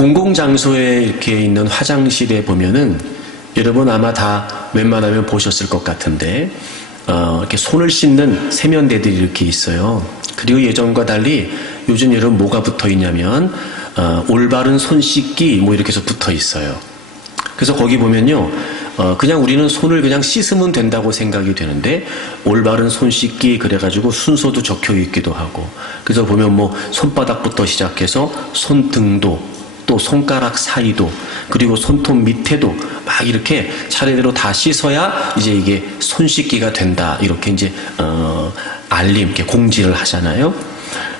공공장소에 이렇게 있는 화장실에 보면은 여러분 아마 다 웬만하면 보셨을 것 같은데 이렇게 손을 씻는 세면대들이 이렇게 있어요. 그리고 예전과 달리 요즘 여러분 뭐가 붙어 있냐면 올바른 손 씻기 뭐 이렇게 해서 붙어 있어요. 그래서 거기 보면요 그냥 우리는 손을 그냥 씻으면 된다고 생각이 되는데 올바른 손 씻기 그래가지고 순서도 적혀 있기도 하고, 그래서 보면 뭐 손바닥부터 시작해서 손등도 또 손가락 사이도 그리고 손톱 밑에도 막 이렇게 차례대로 다 씻어야 이제 이게 손 씻기가 된다 이렇게 이제 알림 이렇게 공지를 하잖아요.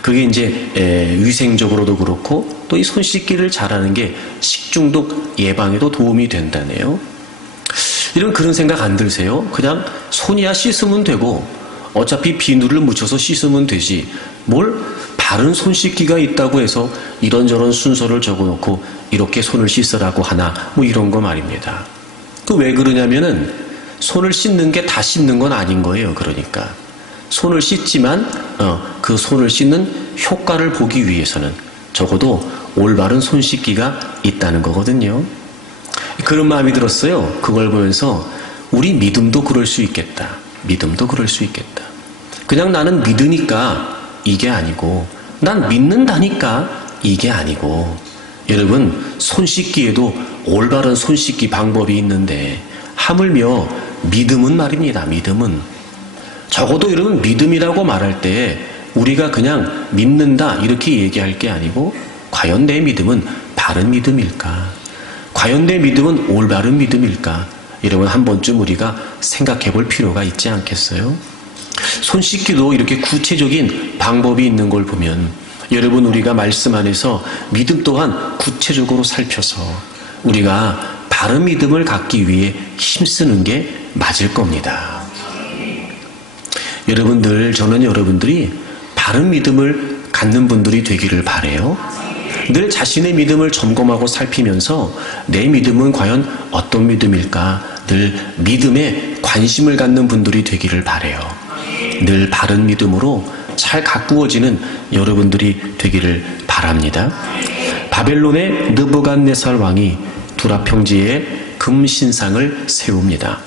그게 이제 위생적으로도 그렇고 또 이 손 씻기를 잘하는 게 식중독 예방에도 도움이 된다네요. 이런 그런 생각 안 들으세요? 그냥 손이야 씻으면 되고 어차피 비누를 묻혀서 씻으면 되지 뭘 바른 손 씻기가 있다고 해서 이런저런 순서를 적어놓고 이렇게 손을 씻으라고 하나 뭐 이런 거 말입니다. 그 왜 그러냐면은 손을 씻는 게 다 씻는 건 아닌 거예요. 그러니까 손을 씻지만 그 손을 씻는 효과를 보기 위해서는 적어도 올바른 손 씻기가 있다는 거거든요. 그런 마음이 들었어요. 그걸 보면서 우리 믿음도 그럴 수 있겠다. 믿음도 그럴 수 있겠다. 그냥 나는 믿으니까 이게 아니고 난 믿는다니까 이게 아니고, 여러분 손 씻기에도 올바른 손 씻기 방법이 있는데 하물며 믿음은 말입니다. 믿음은 적어도 여러분 믿음이라고 말할 때 우리가 그냥 믿는다 이렇게 얘기할 게 아니고 과연 내 믿음은 바른 믿음일까? 과연 내 믿음은 올바른 믿음일까? 여러분 한 번쯤 우리가 생각해 볼 필요가 있지 않겠어요? 손 씻기도 이렇게 구체적인 방법이 있는 걸 보면 여러분 우리가 말씀 안에서 믿음 또한 구체적으로 살펴서 우리가 바른 믿음을 갖기 위해 힘쓰는 게 맞을 겁니다. 여러분들, 저는 여러분들이 바른 믿음을 갖는 분들이 되기를 바라요. 늘 자신의 믿음을 점검하고 살피면서 내 믿음은 과연 어떤 믿음일까 늘 믿음에 관심을 갖는 분들이 되기를 바라요. 늘 바른 믿음으로 잘 가꾸어지는 여러분들이 되기를 바랍니다. 바벨론의 느부갓네살 왕이 두라 평지에 금신상을 세웁니다.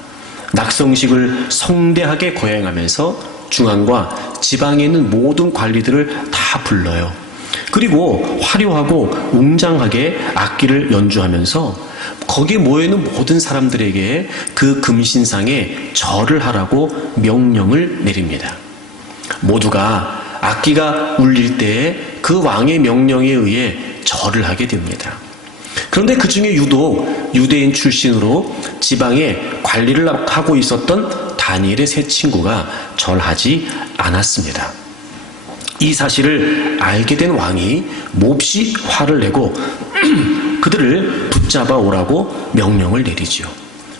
낙성식을 성대하게 거행하면서 중앙과 지방에 있는 모든 관리들을 다 불러요. 그리고 화려하고 웅장하게 악기를 연주하면서 거기에 모여있는 모든 사람들에게 그 금신상에 절을 하라고 명령을 내립니다. 모두가 악기가 울릴 때에 그 왕의 명령에 의해 절을 하게 됩니다. 그런데 그 중에 유독 유대인 출신으로 지방에 관리를 하고 있었던 다니엘의 세 친구가 절하지 않았습니다. 이 사실을 알게 된 왕이 몹시 화를 내고 그들을 붙잡아 오라고 명령을 내리지요.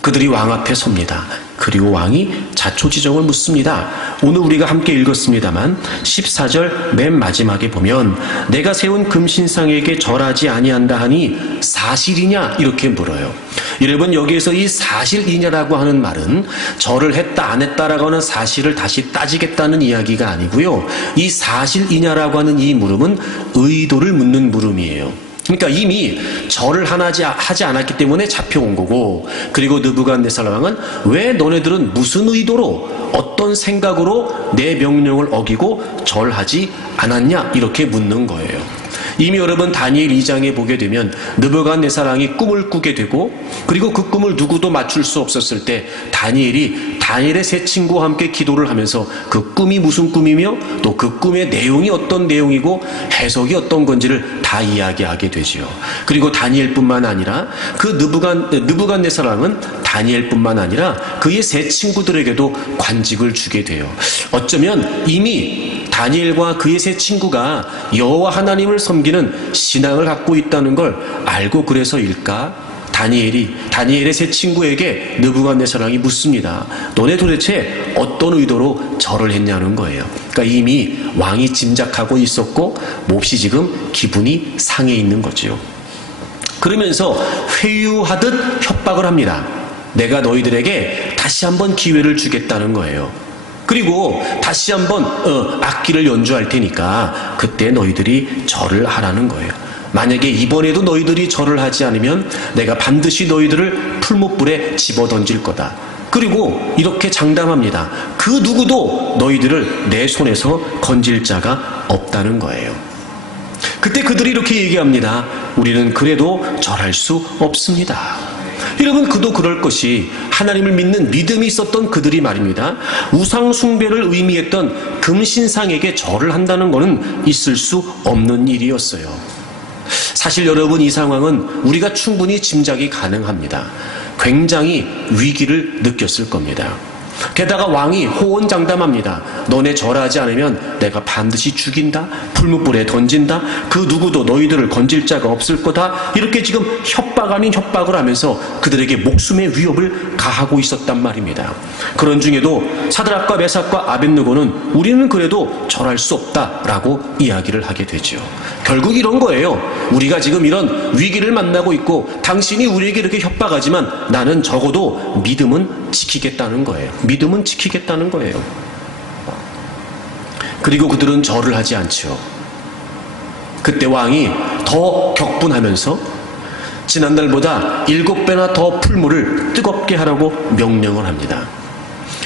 그들이 왕 앞에 섭니다. 그리고 왕이 자초지종을 묻습니다. 오늘 우리가 함께 읽었습니다만 14절 맨 마지막에 보면 내가 세운 금신상에게 절하지 아니한다 하니 사실이냐 이렇게 물어요. 여러분 여기에서 이 사실이냐라고 하는 말은 절을 했다 안 했다라고 하는 사실을 다시 따지겠다는 이야기가 아니고요. 이 사실이냐라고 하는 이 물음은 의도를 묻는 물음이에요. 그러니까 이미 절을 하지 않았기 때문에 잡혀온 거고, 그리고 느부갓네살 왕은 왜 너네들은 무슨 의도로 어떤 생각으로 내 명령을 어기고 절하지 않았냐 이렇게 묻는 거예요. 이미 여러분 다니엘 2장에 보게 되면 느부갓네살 왕이 꿈을 꾸게 되고, 그리고 그 꿈을 누구도 맞출 수 없었을 때 다니엘의 세 친구와 함께 기도를 하면서 그 꿈이 무슨 꿈이며 또 그 꿈의 내용이 어떤 내용이고 해석이 어떤 건지를 다 이야기하게 되지요. 그리고 다니엘뿐만 아니라 그 느부갓네살 왕은 다니엘뿐만 아니라 그의 세 친구들에게도 관직을 주게 돼요. 어쩌면 이미 다니엘과 그의 세 친구가 여호와 하나님을 섬기는 신앙을 갖고 있다는 걸 알고 그래서일까? 다니엘의 세 친구에게 느부갓네살 왕이 묻습니다. 너네 도대체 어떤 의도로 절을 했냐는 거예요. 그러니까 이미 왕이 짐작하고 있었고 몹시 지금 기분이 상해 있는 거죠. 그러면서 회유하듯 협박을 합니다. 내가 너희들에게 다시 한번 기회를 주겠다는 거예요. 그리고 다시 한번 악기를 연주할 테니까 그때 너희들이 절을 하라는 거예요. 만약에 이번에도 너희들이 절을 하지 않으면 내가 반드시 너희들을 풀무불에 집어던질 거다. 그리고 이렇게 장담합니다. 그 누구도 너희들을 내 손에서 건질 자가 없다는 거예요. 그때 그들이 이렇게 얘기합니다. 우리는 그래도 절할 수 없습니다. 여러분, 그도 그럴 것이 하나님을 믿는 믿음이 있었던 그들이 말입니다. 우상 숭배를 의미했던 금신상에게 절을 한다는 것은 있을 수 없는 일이었어요. 사실 여러분, 이 상황은 우리가 충분히 짐작이 가능합니다. 굉장히 위기를 느꼈을 겁니다. 게다가 왕이 호언장담합니다. 너네 절하지 않으면 내가 반드시 죽인다. 풀무불에 던진다. 그 누구도 너희들을 건질 자가 없을 거다. 이렇게 지금 협박 아닌 협박을 하면서 그들에게 목숨의 위협을 가하고 있었단 말입니다. 그런 중에도 사드락과 메삭과 아벳느고는 우리는 그래도 절할 수 없다라고 이야기를 하게 되죠. 결국 이런 거예요. 우리가 지금 이런 위기를 만나고 있고 당신이 우리에게 이렇게 협박하지만 나는 적어도 믿음은 지키겠다는 거예요. 믿음은 지키겠다는 거예요. 그리고 그들은 절을 하지 않죠. 그때 왕이 더 격분하면서 지난달보다 7배나 더 풀무를 뜨겁게 하라고 명령을 합니다.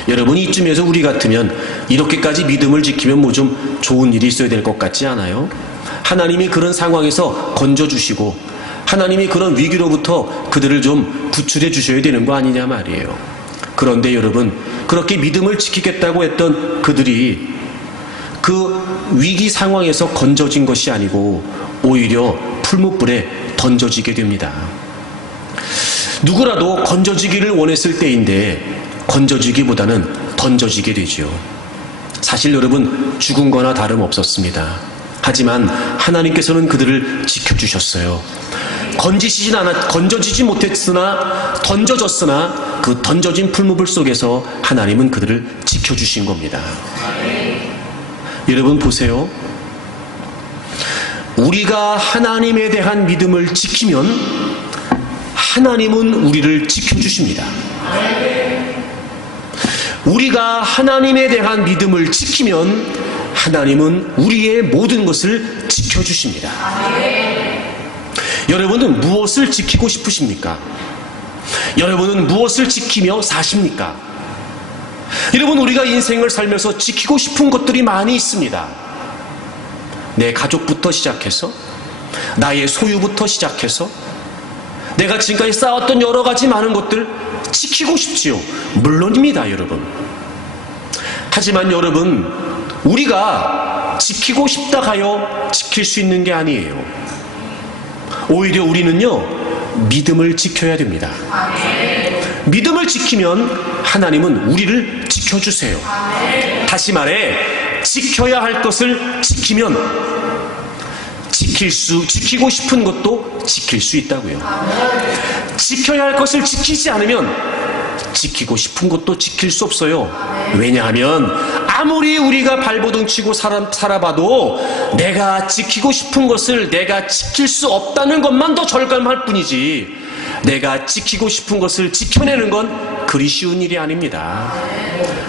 여러분, 이쯤에서 우리 같으면 이렇게까지 믿음을 지키면 뭐 좀 좋은 일이 있어야 될 것 같지 않아요? 하나님이 그런 상황에서 건져주시고 하나님이 그런 위기로부터 그들을 좀 구출해 주셔야 되는 거 아니냐 말이에요. 그런데 여러분, 그렇게 믿음을 지키겠다고 했던 그들이 그 위기 상황에서 건져진 것이 아니고 오히려 풀무불에 던져지게 됩니다. 누구라도 건져지기를 원했을 때인데 건져지기보다는 던져지게 되죠. 사실 여러분, 죽은 거나 다름없었습니다. 하지만 하나님께서는 그들을 지켜주셨어요. 건져지지 못했으나 던져졌으나 그 던져진 풀무불 속에서 하나님은 그들을 지켜주신 겁니다. 여러분 보세요. 우리가 하나님에 대한 믿음을 지키면 하나님은 우리를 지켜주십니다. 우리가 하나님에 대한 믿음을 지키면 하나님은 우리의 모든 것을 지켜주십니다. 여러분은 무엇을 지키고 싶으십니까? 여러분은 무엇을 지키며 사십니까? 여러분, 우리가 인생을 살면서 지키고 싶은 것들이 많이 있습니다. 내 가족부터 시작해서 나의 소유부터 시작해서 내가 지금까지 쌓았던 여러 가지 많은 것들 지키고 싶지요. 물론입니다, 여러분. 하지만 여러분, 우리가 지키고 싶다 하여 지킬 수 있는 게 아니에요. 오히려 우리는요, 믿음을 지켜야 됩니다. 믿음을 지키면 하나님은 우리를 지켜주세요. 다시 말해, 지켜야 할 것을 지키면 지키고 싶은 것도 지킬 수 있다고요. 지켜야 할 것을 지키지 않으면 지키고 싶은 것도 지킬 수 없어요. 왜냐하면 아무리 우리가 발버둥 치고 살아봐도 내가 지키고 싶은 것을 내가 지킬 수 없다는 것만 더 절감할 뿐이지 내가 지키고 싶은 것을 지켜내는 건 그리 쉬운 일이 아닙니다.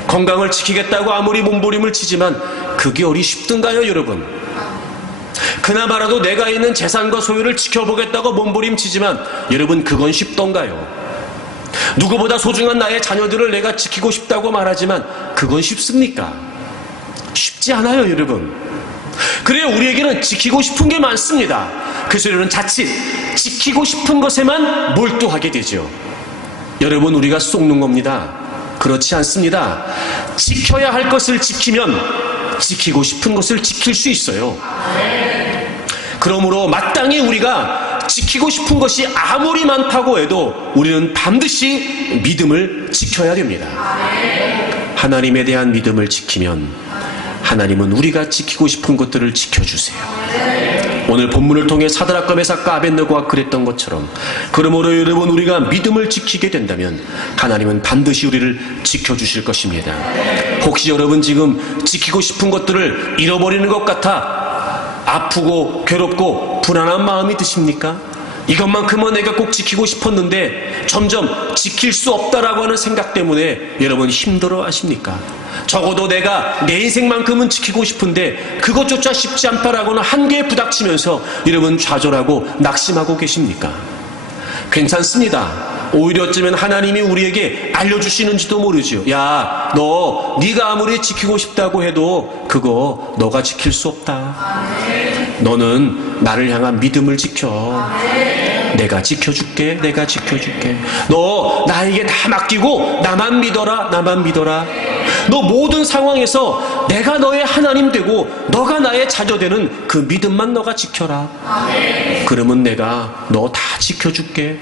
건강을 지키겠다고 아무리 몸부림을 치지만 그게 어리 쉽든가요, 여러분? 그나마라도 내가 있는 재산과 소유를 지켜보겠다고 몸부림치지만 여러분, 그건 쉽던가요? 누구보다 소중한 나의 자녀들을 내가 지키고 싶다고 말하지만 그건 쉽습니까? 쉽지 않아요, 여러분. 그래요, 우리에게는 지키고 싶은 게 많습니다. 그래서 우리는 자칫 지키고 싶은 것에만 몰두하게 되죠. 여러분, 우리가 속는 겁니다. 그렇지 않습니다. 지켜야 할 것을 지키면 지키고 싶은 것을 지킬 수 있어요. 그러므로 마땅히 우리가 지키고 싶은 것이 아무리 많다고 해도 우리는 반드시 믿음을 지켜야 됩니다. 하나님에 대한 믿음을 지키면 하나님은 우리가 지키고 싶은 것들을 지켜주세요. 오늘 본문을 통해 사드락과 메삭과 아벳느고가 그랬던 것처럼, 그러므로 여러분, 우리가 믿음을 지키게 된다면 하나님은 반드시 우리를 지켜주실 것입니다. 혹시 여러분 지금 지키고 싶은 것들을 잃어버리는 것 같아 아프고 괴롭고 불안한 마음이 드십니까? 이것만큼은 내가 꼭 지키고 싶었는데 점점 지킬 수 없다라고 하는 생각 때문에 여러분 힘들어 하십니까? 적어도 내가 내 인생만큼은 지키고 싶은데 그것조차 쉽지 않다라고는 한계에 부닥치면서 여러분 좌절하고 낙심하고 계십니까? 괜찮습니다. 오히려 어쩌면 하나님이 우리에게 알려주시는지도 모르죠. 야, 네가 아무리 지키고 싶다고 해도 그거 너가 지킬 수 없다. 너는 나를 향한 믿음을 지켜. 내가 지켜줄게. 내가 지켜줄게. 너 나에게 다 맡기고 나만 믿어라. 나만 믿어라. 너 모든 상황에서 내가 너의 하나님 되고 너가 나의 자녀 되는 그 믿음만 너가 지켜라. 그러면 내가 너 다 지켜줄게.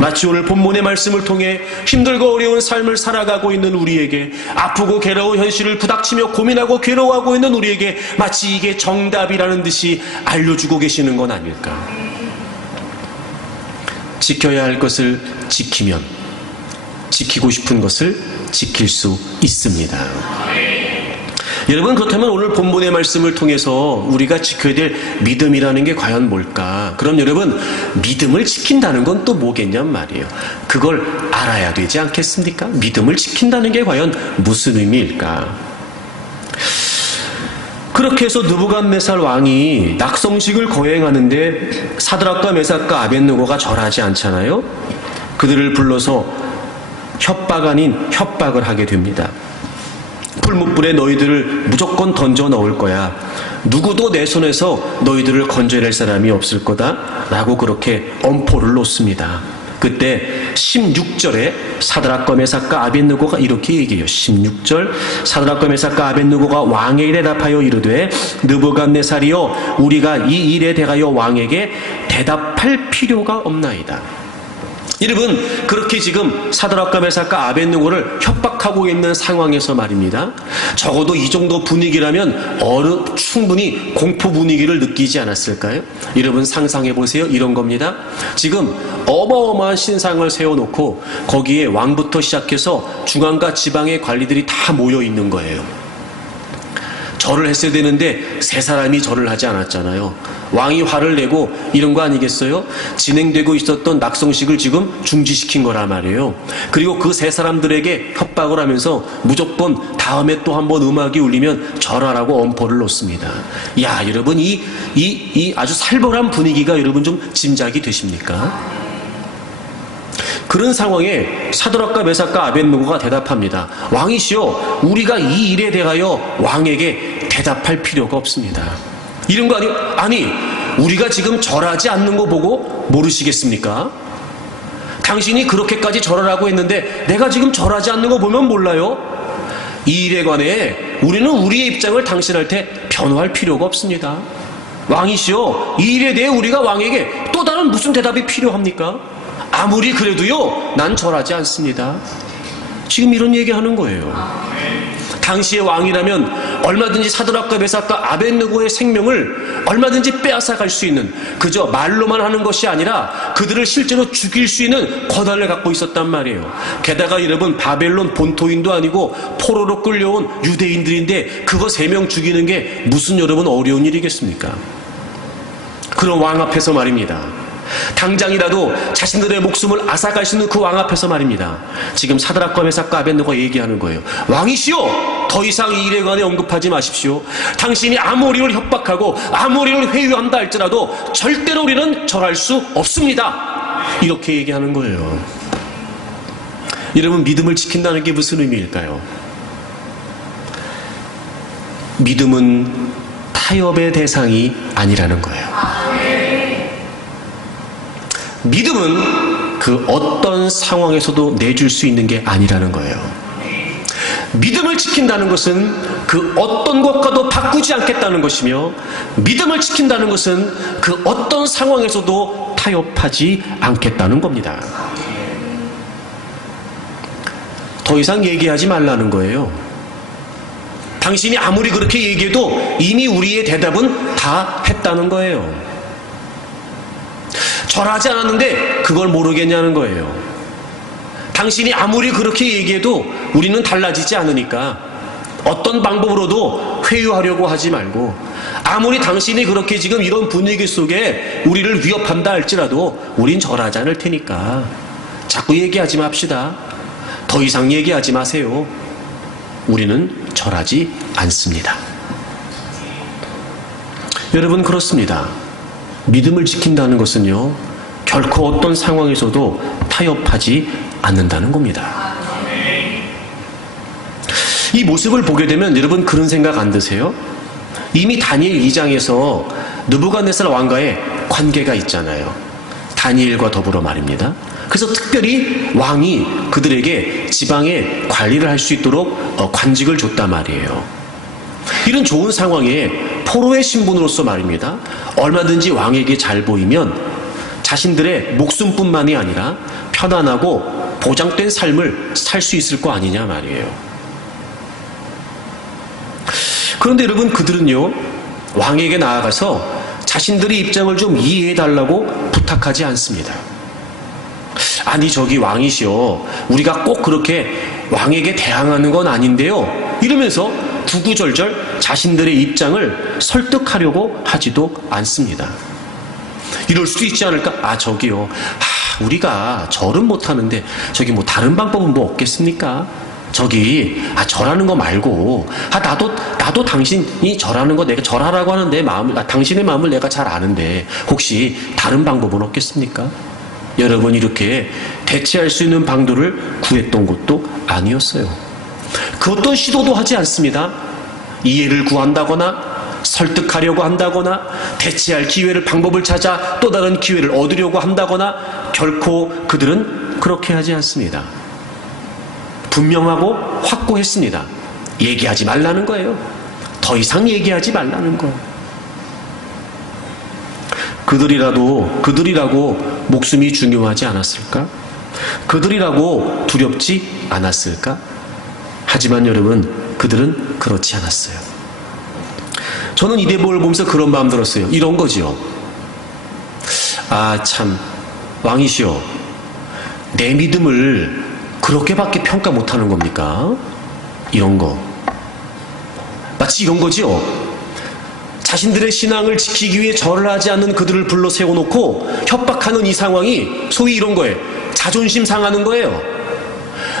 마치 오늘 본문의 말씀을 통해 힘들고 어려운 삶을 살아가고 있는 우리에게, 아프고 괴로운 현실을 부닥치며 고민하고 괴로워하고 있는 우리에게 마치 이게 정답이라는 듯이 알려주고 계시는 건 아닐까. 지켜야 할 것을 지키면 지키고 싶은 것을 지킬 수 있습니다. 여러분, 그렇다면 오늘 본문의 말씀을 통해서 우리가 지켜야 될 믿음이라는 게 과연 뭘까? 그럼 여러분, 믿음을 지킨다는 건 또 뭐겠냔 말이에요. 그걸 알아야 되지 않겠습니까? 믿음을 지킨다는 게 과연 무슨 의미일까? 그렇게 해서 느부갓네살 왕이 낙성식을 거행하는데 사드락과 메삭과 아벳느고가 절하지 않잖아요. 그들을 불러서 협박 아닌 협박을 하게 됩니다. 풀무불에 너희들을 무조건 던져 넣을 거야. 누구도 내 손에서 너희들을 건져낼 사람이 없을 거다. 라고 그렇게 엄포를 놓습니다. 그때 16절에 사드락과 메삭과 아벳느고가 이렇게 얘기해요. 16절, 사드락과 메삭과 아벳느고가 왕에게 대답하여 이르되 느부갓네살이여, 우리가 이 일에 대하여 왕에게 대답할 필요가 없나이다. 여러분, 그렇게 지금 사드락과 메삭과 아벳느고를 협박하고 있는 상황에서 말입니다. 적어도 이 정도 분위기라면 충분히 공포 분위기를 느끼지 않았을까요? 여러분 상상해 보세요. 이런 겁니다. 지금 어마어마한 신상을 세워놓고 거기에 왕부터 시작해서 중앙과 지방의 관리들이 다 모여 있는 거예요. 절을 했어야 되는데 세 사람이 절을 하지 않았잖아요. 왕이 화를 내고 이런 거 아니겠어요? 진행되고 있었던 낙성식을 지금 중지시킨 거란 말이에요. 그리고 그 세 사람들에게 협박을 하면서 무조건 다음에 또 한번 음악이 울리면 절하라고 엄포를 놓습니다. 야, 여러분, 이 아주 살벌한 분위기가 여러분 좀 짐작이 되십니까? 그런 상황에 사드락과 메삭과 아벳느고가 대답합니다. 왕이시여, 우리가 이 일에 대하여 왕에게 대답할 필요가 없습니다. 이런 거 아니, 우리가 지금 절하지 않는 거 보고 모르시겠습니까? 당신이 그렇게까지 절하라고 했는데 내가 지금 절하지 않는 거 보면 몰라요? 이 일에 관해 우리는 우리의 입장을 당신한테 변호할 필요가 없습니다. 왕이시여, 이 일에 대해 우리가 왕에게 또 다른 무슨 대답이 필요합니까? 아무리 그래도요, 난 절하지 않습니다. 지금 이런 얘기하는 거예요. 당시의 왕이라면 얼마든지 사드락과 메삭과 아벳느고의 생명을 얼마든지 빼앗아갈 수 있는, 그저 말로만 하는 것이 아니라 그들을 실제로 죽일 수 있는 권한을 갖고 있었단 말이에요. 게다가 여러분, 바벨론 본토인도 아니고 포로로 끌려온 유대인들인데 그거 3명 죽이는 게 무슨 여러분 어려운 일이겠습니까? 그런 왕 앞에서 말입니다. 당장이라도 자신들의 목숨을 앗아갈 수 있는 그 왕 앞에서 말입니다. 지금 사드락과 메삭과 아벳느고가 얘기하는 거예요. 왕이시오, 더 이상 이 일에 관해 언급하지 마십시오. 당신이 아무리 우리를 협박하고 아무리 우리를 회유한다 할지라도 절대로 우리는 절할 수 없습니다. 이렇게 얘기하는 거예요. 여러분, 믿음을 지킨다는 게 무슨 의미일까요? 믿음은 타협의 대상이 아니라는 거예요. 믿음은 그 어떤 상황에서도 내줄 수 있는 게 아니라는 거예요. 믿음을 지킨다는 것은 그 어떤 것과도 바꾸지 않겠다는 것이며, 믿음을 지킨다는 것은 그 어떤 상황에서도 타협하지 않겠다는 겁니다. 더 이상 얘기하지 말라는 거예요. 당신이 아무리 그렇게 얘기해도 이미 우리의 대답은 다 했다는 거예요. 절하지 않았는데 그걸 모르겠냐는 거예요. 당신이 아무리 그렇게 얘기해도 우리는 달라지지 않으니까 어떤 방법으로도 회유하려고 하지 말고 아무리 당신이 그렇게 지금 이런 분위기 속에 우리를 위협한다 할지라도 우린 절하지 않을 테니까 자꾸 얘기하지 맙시다. 더 이상 얘기하지 마세요. 우리는 절하지 않습니다. 여러분, 그렇습니다. 믿음을 지킨다는 것은요, 결코 어떤 상황에서도 타협하지 않는다는 겁니다. 이 모습을 보게 되면 여러분 그런 생각 안 드세요? 이미 다니엘 2장에서 느부갓네살 왕과의 관계가 있잖아요. 다니엘과 더불어 말입니다. 그래서 특별히 왕이 그들에게 지방에 관리를 할 수 있도록 관직을 줬단 말이에요. 이런 좋은 상황에 포로의 신분으로서 말입니다. 얼마든지 왕에게 잘 보이면 자신들의 목숨뿐만이 아니라 편안하고 보장된 삶을 살 수 있을 거 아니냐 말이에요. 그런데 여러분, 그들은요, 왕에게 나아가서 자신들의 입장을 좀 이해해달라고 부탁하지 않습니다. 아니, 저기 왕이시여, 우리가 꼭 그렇게 왕에게 대항하는 건 아닌데요, 이러면서 구구절절 자신들의 입장을 설득하려고 하지도 않습니다. 이럴 수도 있지 않을까? 아, 저기요, 우리가 절은 못하는데 저기 뭐 다른 방법은 뭐 없겠습니까? 저기 절하는 거 말고 나도 당신이 절하는 거 내가 절하라고 하는데 당신의 마음을 내가 잘 아는데 혹시 다른 방법은 없겠습니까? 여러분, 이렇게 대체할 수 있는 방도를 구했던 것도 아니었어요. 그 어떤 시도도 하지 않습니다. 이해를 구한다거나 설득하려고 한다거나 대체할 방법을 찾아 또 다른 기회를 얻으려고 한다거나 결코 그들은 그렇게 하지 않습니다. 분명하고 확고했습니다. 얘기하지 말라는 거예요. 더 이상 얘기하지 말라는 거. 그들이라고 목숨이 중요하지 않았을까? 그들이라고 두렵지 않았을까? 하지만 여러분, 그들은 그렇지 않았어요. 저는 이 대목을 보면서 그런 마음 들었어요. 이런 거지요. 아, 참, 왕이시여, 내 믿음을 그렇게밖에 평가 못하는 겁니까? 이런 거. 마치 이런 거지요. 자신들의 신앙을 지키기 위해 절을 하지 않는 그들을 불러 세워놓고 협박하는 이 상황이 소위 이런 거예요. 자존심 상하는 거예요.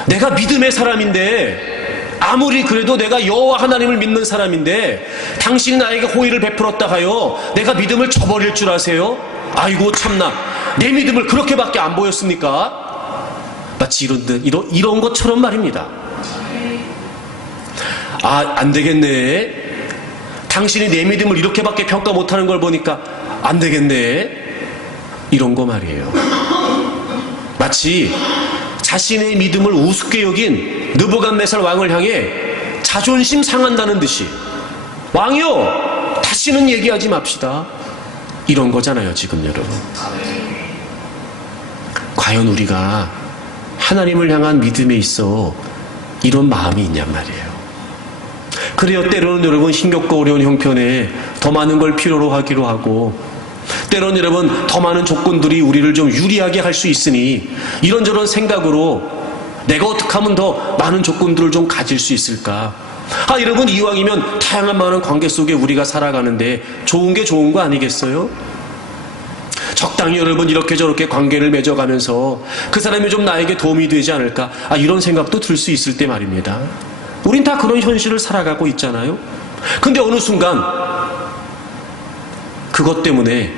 내가 믿음의 사람인데, 아무리 그래도 내가 여호와 하나님을 믿는 사람인데 당신이 나에게 호의를 베풀었다 하여 내가 믿음을 저버릴 줄 아세요? 아이고 참나, 내 믿음을 그렇게밖에 안 보였습니까? 마치 이런 것처럼 말입니다. 아, 안 되겠네. 당신이 내 믿음을 이렇게밖에 평가 못하는 걸 보니까 안 되겠네. 이런 거 말이에요. 마치 자신의 믿음을 우습게 여긴 느부갓네살 왕을 향해 자존심 상한다는 듯이, 왕이요, 다시는 얘기하지 맙시다. 이런 거잖아요, 지금 여러분. 과연 우리가 하나님을 향한 믿음에 있어 이런 마음이 있냔 말이에요. 그래요, 때로는 여러분 힘겹고 어려운 형편에 더 많은 걸 필요로 하기로 하고, 때로는 여러분 더 많은 조건들이 우리를 좀 유리하게 할 수 있으니 이런저런 생각으로 내가 어떻게 하면 더 많은 조건들을 좀 가질 수 있을까? 아, 여러분, 이왕이면 다양한 많은 관계 속에 우리가 살아가는데 좋은 게 좋은 거 아니겠어요? 적당히 여러분 이렇게 저렇게 관계를 맺어가면서 그 사람이 좀 나에게 도움이 되지 않을까? 아, 이런 생각도 들 수 있을 때 말입니다. 우린 다 그런 현실을 살아가고 있잖아요. 근데 어느 순간 그것 때문에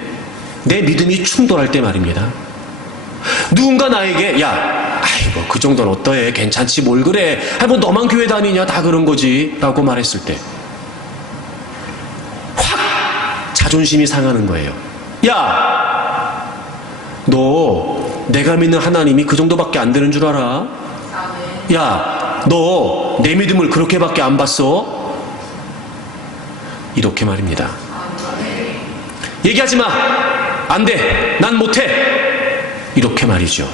내 믿음이 충돌할 때 말입니다. 누군가 나에게 야, 아이고 그 정도는 어떠해, 괜찮지 뭘 그래, 뭐 너만 교회 다니냐, 다 그런 거지 라고 말했을 때 확 자존심이 상하는 거예요. 야, 너 내가 믿는 하나님이 그 정도밖에 안 되는 줄 알아? 야, 너 내 믿음을 그렇게밖에 안 봤어? 이렇게 말입니다. 얘기하지 마, 안 돼, 난 못해, 이렇게 말이죠.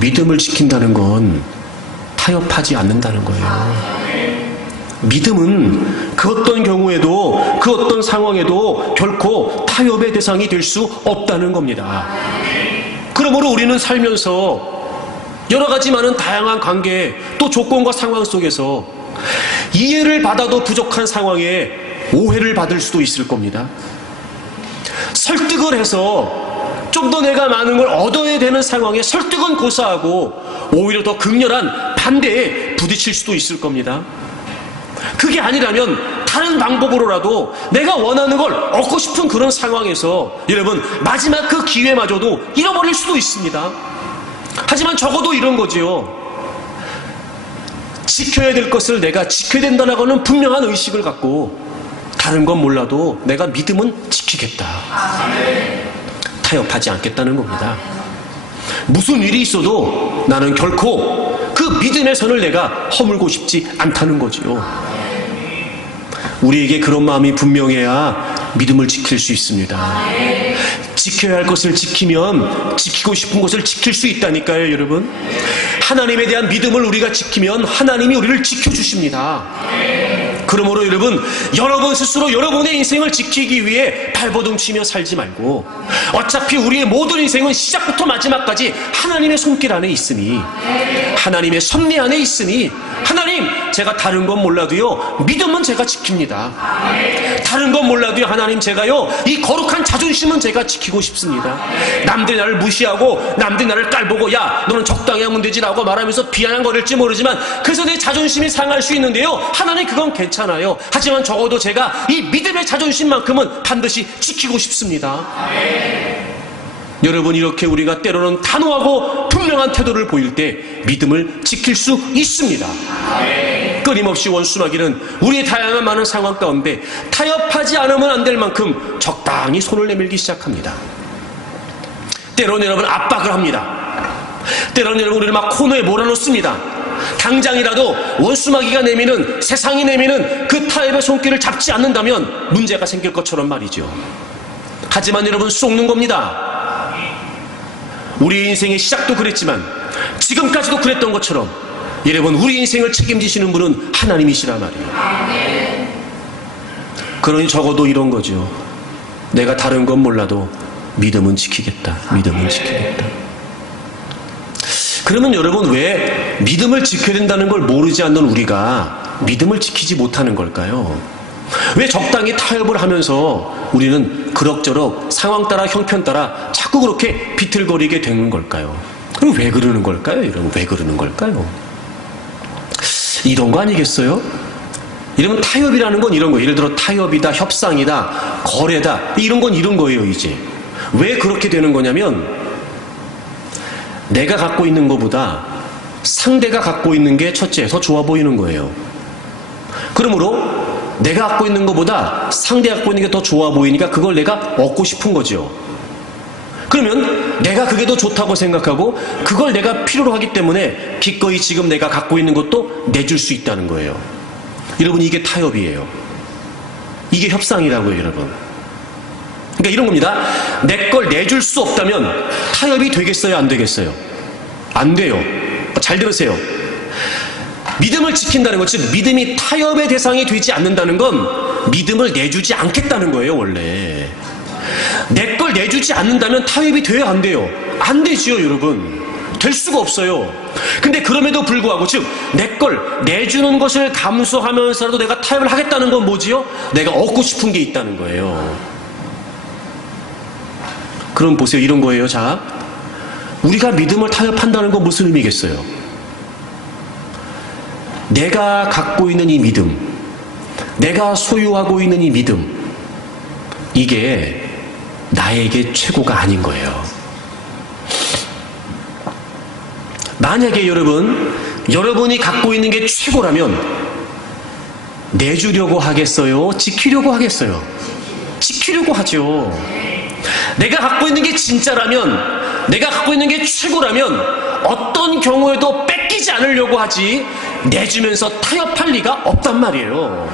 믿음을 지킨다는 건 타협하지 않는다는 거예요. 믿음은 그 어떤 경우에도 그 어떤 상황에도 결코 타협의 대상이 될 수 없다는 겁니다. 그러므로 우리는 살면서 여러 가지 많은 다양한 관계 또 조건과 상황 속에서 이해를 받아도 부족한 상황에 오해를 받을 수도 있을 겁니다. 설득을 해서 좀 더 내가 많은 걸 얻어야 되는 상황에 설득은 고사하고 오히려 더 극렬한 반대에 부딪힐 수도 있을 겁니다. 그게 아니라면 다른 방법으로라도 내가 원하는 걸 얻고 싶은 그런 상황에서 여러분 마지막 그 기회마저도 잃어버릴 수도 있습니다. 하지만 적어도 이런 거지요. 지켜야 될 것을 내가 지켜야 된다라고 하는 분명한 의식을 갖고 다른 건 몰라도 내가 믿음은 지키겠다. 타협하지 않겠다는 겁니다. 무슨 일이 있어도 나는 결코 그 믿음의 선을 내가 허물고 싶지 않다는 거지요. 우리에게 그런 마음이 분명해야 믿음을 지킬 수 있습니다. 지켜야 할 것을 지키면 지키고 싶은 것을 지킬 수 있다니까요, 여러분. 하나님에 대한 믿음을 우리가 지키면 하나님이 우리를 지켜주십니다. 그러므로 여러분 스스로 여러분의 인생을 지키기 위해 발버둥치며 살지 말고 어차피 우리의 모든 인생은 시작부터 마지막까지 하나님의 손길 안에 있으니 하나님의 섭리 안에 있으니 하나님 제가 다른 건 몰라도요 믿음은 제가 지킵니다. 다른 건 몰라도요 하나님 제가요 이 거룩한 자존심은 제가 지키고 싶습니다. 남들이 나를 무시하고 남들이 나를 깔보고 야 너는 적당히 하면 되지라고 말하면서 비아냥거릴지 모르지만 그래서 내 자존심이 상할 수 있는데요 하나님 그건 괜찮아요. 하지만 적어도 제가 이 믿음의 자존심만큼은 반드시 지키고 싶습니다. 여러분 이렇게 우리가 때로는 단호하고 분명한 태도를 보일 때 믿음을 지킬 수 있습니다. 끊임없이 원수마귀는 우리의 다양한 많은 상황 가운데 타협하지 않으면 안 될 만큼 적당히 손을 내밀기 시작합니다. 때로는 여러분 압박을 합니다. 때로는 여러분 우리를 막 코너에 몰아넣습니다. 당장이라도 원수마귀가 내미는 세상이 내미는 그 타협의 손길을 잡지 않는다면 문제가 생길 것처럼 말이죠. 하지만 여러분 속는 겁니다. 우리 인생의 시작도 그랬지만 지금까지도 그랬던 것처럼 여러분 우리 인생을 책임지시는 분은 하나님이시란 말이에요. 그러니 적어도 이런 거죠. 내가 다른 건 몰라도 믿음은 지키겠다. 믿음은 지키겠다. 그러면 여러분 왜 믿음을 지켜야 된다는 걸 모르지 않는 우리가 믿음을 지키지 못하는 걸까요? 왜 적당히 타협을 하면서 우리는 그럭저럭 상황 따라 형편 따라 자꾸 그렇게 비틀거리게 되는 걸까요? 그럼 왜 그러는 걸까요? 여러분 왜 그러는 걸까요? 이런 거 아니겠어요? 이러면 타협이라는 건 이런 거예요. 예를 들어 타협이다, 협상이다, 거래다 이런 건 이런 거예요. 이제 왜 그렇게 되는 거냐면 내가 갖고 있는 것보다 상대가 갖고 있는 게 첫째 더 좋아 보이는 거예요. 그러므로 내가 갖고 있는 것보다 상대가 갖고 있는 게 더 좋아 보이니까 그걸 내가 얻고 싶은 거죠. 그러면 내가 그게 더 좋다고 생각하고 그걸 내가 필요로 하기 때문에 기꺼이 지금 내가 갖고 있는 것도 내줄 수 있다는 거예요. 여러분 이게 타협이에요. 이게 협상이라고요, 여러분. 그러니까 이런 겁니다. 내 걸 내줄 수 없다면 타협이 되겠어요, 안 되겠어요? 안 돼요. 잘 들으세요. 믿음을 지킨다는 것, 즉 믿음이 타협의 대상이 되지 않는다는 건 믿음을 내주지 않겠다는 거예요, 원래. 내 걸 내주지 않는다면 타협이 돼요, 안 돼요? 안 되지요, 여러분. 될 수가 없어요. 근데 그럼에도 불구하고, 즉 내 걸 내주는 것을 감수하면서라도 내가 타협을 하겠다는 건 뭐지요? 내가 얻고 싶은 게 있다는 거예요. 그럼 보세요, 이런 거예요. 자, 우리가 믿음을 타협한다는 건 무슨 의미겠어요? 내가 갖고 있는 이 믿음, 내가 소유하고 있는 이 믿음, 이게 나에게 최고가 아닌 거예요. 만약에 여러분이 갖고 있는 게 최고라면 내주려고 하겠어요? 지키려고 하겠어요? 지키려고 하죠. 내가 갖고 있는 게 진짜라면, 내가 갖고 있는 게 최고라면 어떤 경우에도 뺏기지 않으려고 하지 내주면서 타협할 리가 없단 말이에요.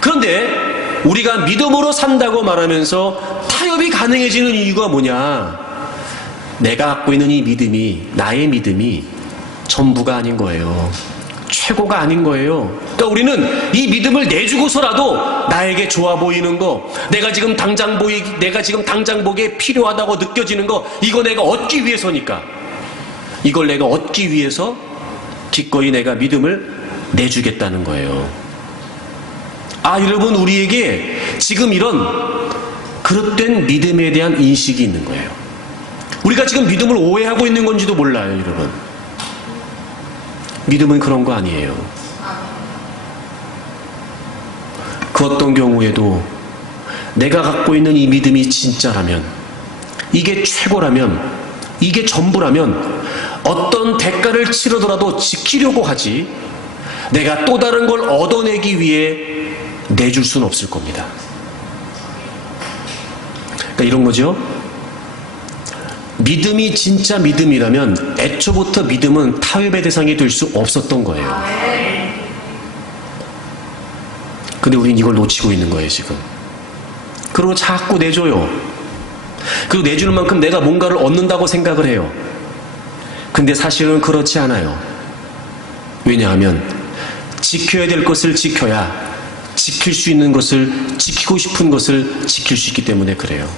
그런데 우리가 믿음으로 산다고 말하면서 타협이 가능해지는 이유가 뭐냐? 내가 갖고 있는 이 믿음이, 나의 믿음이 전부가 아닌 거예요. 최고가 아닌 거예요. 그러니까 우리는 이 믿음을 내주고서라도 나에게 좋아 보이는 거, 내가 지금 당장 보기에 필요하다고 느껴지는 거, 이거 내가 얻기 위해서니까. 이걸 내가 얻기 위해서 기꺼이 내가 믿음을 내주겠다는 거예요. 여러분, 우리에게 지금 이런 그릇된 믿음에 대한 인식이 있는 거예요. 우리가 지금 믿음을 오해하고 있는 건지도 몰라요, 여러분. 믿음은 그런 거 아니에요. 그 어떤 경우에도 내가 갖고 있는 이 믿음이 진짜라면, 이게 최고라면, 이게 전부라면 어떤 대가를 치르더라도 지키려고 하지, 내가 또 다른 걸 얻어내기 위해 내줄 수는 없을 겁니다. 그러니까 이런 거죠. 믿음이 진짜 믿음이라면 애초부터 믿음은 타협의 대상이 될 수 없었던 거예요. 근데 우린 이걸 놓치고 있는 거예요, 지금. 그리고 자꾸 내줘요. 그리고 내주는 만큼 내가 뭔가를 얻는다고 생각을 해요. 근데 사실은 그렇지 않아요. 왜냐하면 지켜야 될 것을 지켜야 지킬 수 있는 것을, 지키고 싶은 것을 지킬 수 있기 때문에 그래요.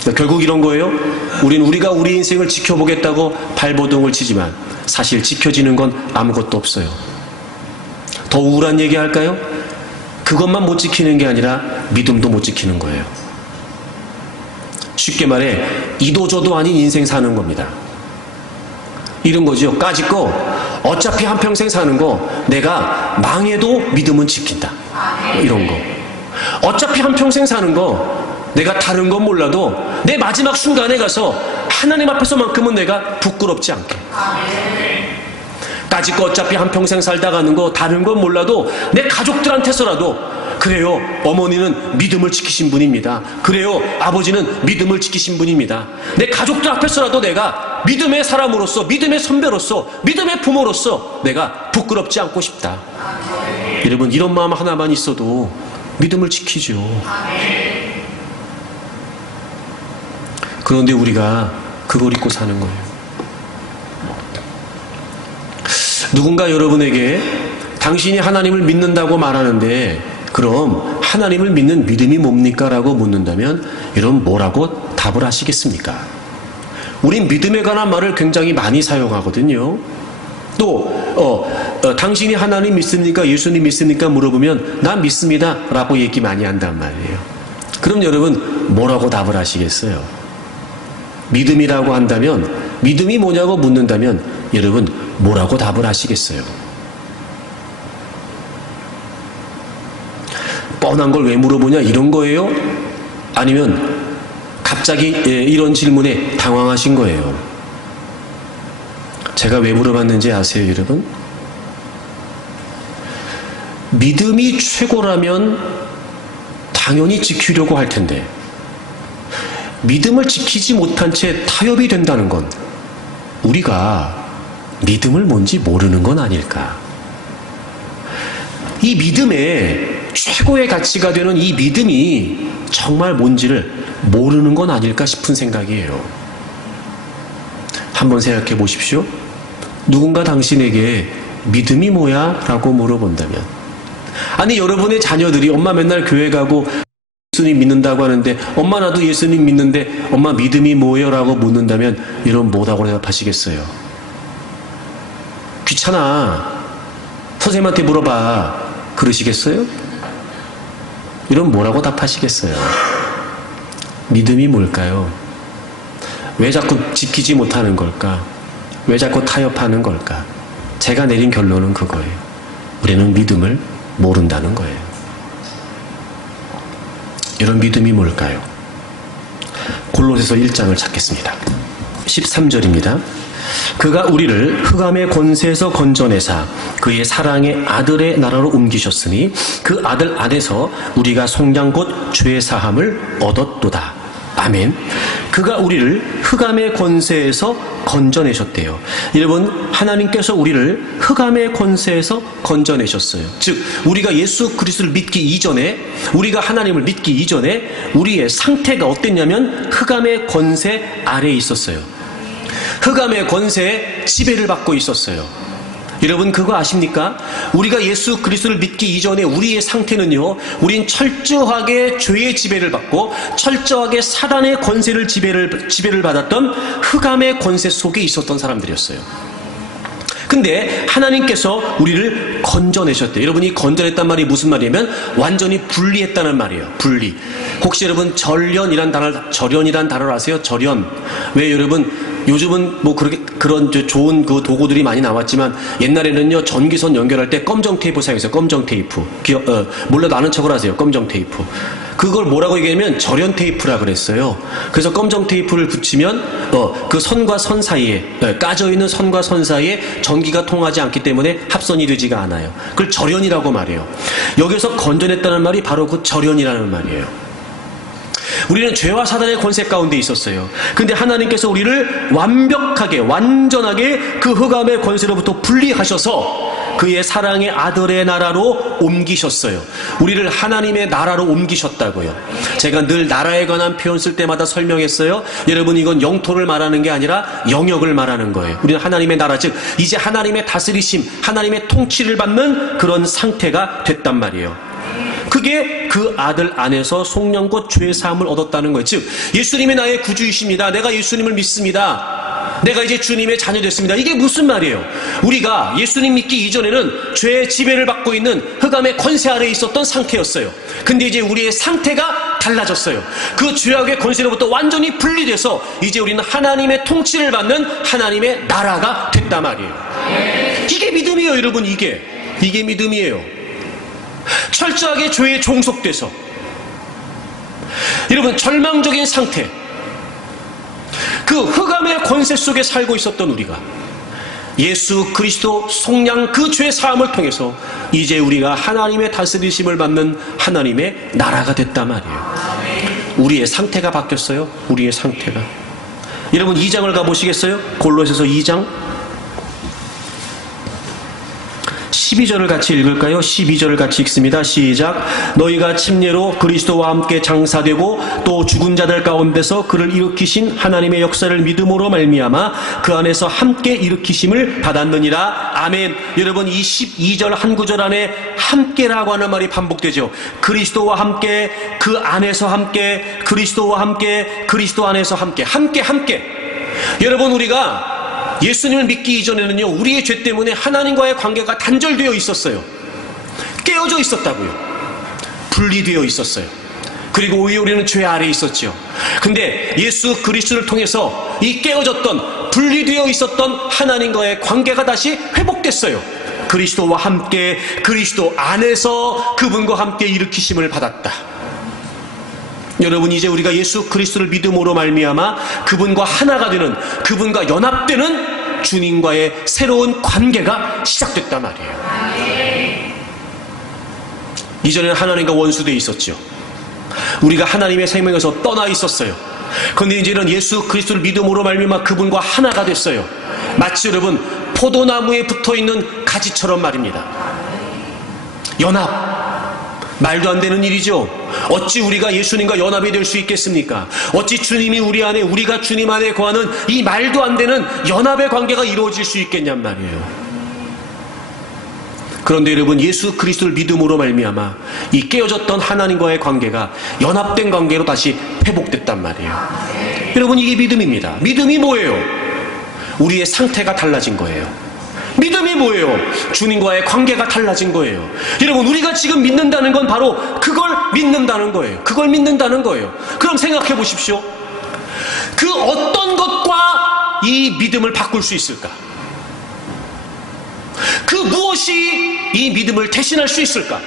그러니까 결국 이런 거예요. 우리가 우리 인생을 지켜보겠다고 발버둥을 치지만 사실 지켜지는 건 아무것도 없어요. 더 우울한 얘기 할까요? 그것만 못 지키는 게 아니라 믿음도 못 지키는 거예요. 쉽게 말해 이도저도 아닌 인생 사는 겁니다. 이런 거죠. 까짓거 어차피 한평생 사는 거 내가 망해도 믿음은 지킨다. 이런 거. 어차피 한평생 사는 거 내가 다른 건 몰라도 내 마지막 순간에 가서 하나님 앞에서만큼은 내가 부끄럽지 않게. 까짓거 어차피 한평생 살다 가는 거 다른 건 몰라도 내 가족들한테서라도 그래요, 어머니는 믿음을 지키신 분입니다. 그래요, 아버지는 믿음을 지키신 분입니다. 내 가족들 앞에서라도 내가 믿음의 사람으로서, 믿음의 선배로서, 믿음의 부모로서 내가 부끄럽지 않고 싶다. 여러분, 이런 마음 하나만 있어도 믿음을 지키죠. 그런데 우리가 그걸 잊고 사는 거예요. 누군가 여러분에게 당신이 하나님을 믿는다고 말하는데 그럼 하나님을 믿는 믿음이 뭡니까? 라고 묻는다면 여러분 뭐라고 답을 하시겠습니까? 우린 믿음에 관한 말을 굉장히 많이 사용하거든요. 또 당신이 하나님 믿습니까? 예수님 믿습니까? 물어보면 난 믿습니다 라고 얘기 많이 한단 말이에요. 그럼 여러분 뭐라고 답을 하시겠어요? 믿음이라고 한다면, 믿음이 뭐냐고 묻는다면 여러분 뭐라고 답을 하시겠어요? 뻔한 걸 왜 물어보냐 이런 거예요? 아니면 갑자기 이런 질문에 당황하신 거예요? 제가 왜 물어봤는지 아세요, 여러분? 믿음이 최고라면 당연히 지키려고 할 텐데 믿음을 지키지 못한 채 타협이 된다는 건 우리가 믿음을 뭔지 모르는 건 아닐까? 이 믿음의 최고의 가치가 되는 이 믿음이 정말 뭔지를 모르는 건 아닐까 싶은 생각이에요. 한번 생각해 보십시오. 누군가 당신에게 믿음이 뭐야? 라고 물어본다면, 아니 여러분의 자녀들이 엄마 맨날 교회 가고 예수님 믿는다고 하는데 엄마 나도 예수님 믿는데 엄마 믿음이 뭐예요? 라고 묻는다면 여러분 뭐라고 대답하시겠어요? 귀찮아, 선생님한테 물어봐, 그러시겠어요? 이런 뭐라고 답하시겠어요? 믿음이 뭘까요? 왜 자꾸 지키지 못하는 걸까? 왜 자꾸 타협하는 걸까? 제가 내린 결론은 그거예요. 우리는 믿음을 모른다는 거예요. 이런 믿음이 뭘까요? 골로새서 1장을 찾겠습니다. 13절입니다. 그가 우리를 흑암의 권세에서 건져내사 그의 사랑의 아들의 나라로 옮기셨으니 그 아들 안에서 우리가 속량 곧 죄 사함을 얻었도다. 아멘. 그가 우리를 흑암의 권세에서 건져내셨대요. 여러분, 하나님께서 우리를 흑암의 권세에서 건져내셨어요. 즉 우리가 예수 그리스도를 믿기 이전에, 우리가 하나님을 믿기 이전에 우리의 상태가 어땠냐면 흑암의 권세 아래에 있었어요. 흑암의 권세에 지배를 받고 있었어요. 여러분 그거 아십니까? 우리가 예수 그리스도를 믿기 이전에 우리의 상태는요, 우린 철저하게 죄의 지배를 받고 철저하게 사단의 권세를 지배를 받았던 흑암의 권세 속에 있었던 사람들이었어요. 근데 하나님께서 우리를 건져내셨대요. 여러분이 건져냈단 말이 무슨 말이냐면 완전히 분리했다는 말이에요. 분리. 혹시 여러분 절연이란 단어를 아세요? 절연. 왜 여러분 요즘은 뭐 그런 좋은 그 도구들이 많이 나왔지만 옛날에는요 전기선 연결할 때 검정 테이프 사용했어요. 검정 테이프. 몰라도 아는 척을 하세요. 검정 테이프. 그걸 뭐라고 얘기하면 절연 테이프라 그랬어요. 그래서 검정 테이프를 붙이면 그 선과 선 사이에 까져 있는 선과 선 사이에 전기가 통하지 않기 때문에 합선이 되지가 않아요. 그걸 절연이라고 말해요. 여기서 건져냈다는 말이 바로 그 절연이라는 말이에요. 우리는 죄와 사단의 권세 가운데 있었어요. 근데 하나님께서 우리를 완전하게 그 흑암의 권세로부터 분리하셔서 그의 사랑의 아들의 나라로 옮기셨어요. 우리를 하나님의 나라로 옮기셨다고요. 제가 늘 나라에 관한 표현 쓸 때마다 설명했어요. 여러분 이건 영토를 말하는 게 아니라 영역을 말하는 거예요. 우리는 하나님의 나라, 즉 이제 하나님의 다스리심, 하나님의 통치를 받는 그런 상태가 됐단 말이에요. 그게 그 아들 안에서 속량과 죄 사함을 얻었다는 거예요. 즉 예수님이 나의 구주이십니다. 내가 예수님을 믿습니다. 내가 이제 주님의 자녀 됐습니다. 이게 무슨 말이에요? 우리가 예수님 믿기 이전에는 죄의 지배를 받고 있는 흑암의 권세 아래에 있었던 상태였어요. 근데 이제 우리의 상태가 달라졌어요. 그 죄악의 권세로부터 완전히 분리돼서 이제 우리는 하나님의 통치를 받는 하나님의 나라가 됐단 말이에요. 이게 믿음이에요, 여러분. 이게 믿음이에요. 철저하게 죄에 종속돼서 여러분 절망적인 상태, 그 흑암의 권세 속에 살고 있었던 우리가 예수 그리스도 속량 그 죄 사함을 통해서 이제 우리가 하나님의 다스리심을 받는 하나님의 나라가 됐단 말이에요. 우리의 상태가 바뀌었어요. 우리의 상태가. 여러분 2장을 가보시겠어요? 골로새서 2장 12절을 같이 읽을까요? 12절을 같이 읽습니다. 시작. 너희가 침례로 그리스도와 함께 장사되고 또 죽은 자들 가운데서 그를 일으키신 하나님의 역사를 믿음으로 말미암아 그 안에서 함께 일으키심을 받았느니라. 아멘. 여러분 이 12절 한 구절 안에 함께라고 하는 말이 반복되죠. 그리스도와 함께, 그 안에서 함께, 그리스도와 함께, 그리스도 안에서 함께. 여러분 우리가 예수님을 믿기 이전에는요 우리의 죄 때문에 하나님과의 관계가 단절되어 있었어요. 깨어져 있었다고요. 분리되어 있었어요. 그리고 오히려 우리는 죄 아래에 있었죠. 근데 예수 그리스도를 통해서 이 깨어졌던 분리되어 있었던 하나님과의 관계가 다시 회복됐어요. 그리스도와 함께 그리스도 안에서 그분과 함께 일으키심을 받았다. 여러분 이제 우리가 예수 그리스도를 믿음으로 말미암아 그분과 하나가 되는, 그분과 연합되는 주님과의 새로운 관계가 시작됐단 말이에요. 이전에는 하나님과 원수되어 있었죠. 우리가 하나님의 생명에서 떠나 있었어요. 그런데 이제는 예수 그리스도를 믿음으로 말미암아 그분과 하나가 됐어요. 마치 여러분 포도나무에 붙어있는 가지처럼 말입니다. 연합. 말도 안 되는 일이죠. 어찌 우리가 예수님과 연합이 될 수 있겠습니까? 어찌 주님이 우리 안에, 우리가 주님 안에 거하는 이 말도 안 되는 연합의 관계가 이루어질 수 있겠냔 말이에요. 그런데 여러분 예수 그리스도를 믿음으로 말미암아 이 깨어졌던 하나님과의 관계가 연합된 관계로 다시 회복됐단 말이에요. 여러분 이게 믿음입니다. 믿음이 뭐예요? 우리의 상태가 달라진 거예요. 믿음이 뭐예요? 주님과의 관계가 달라진 거예요. 여러분 우리가 지금 믿는다는 건 바로 그걸 믿는다는 거예요. 그걸 믿는다는 거예요. 그럼 생각해 보십시오. 그 어떤 것과 이 믿음을 바꿀 수 있을까? 그 무엇이 이 믿음을 대신할 수 있을까?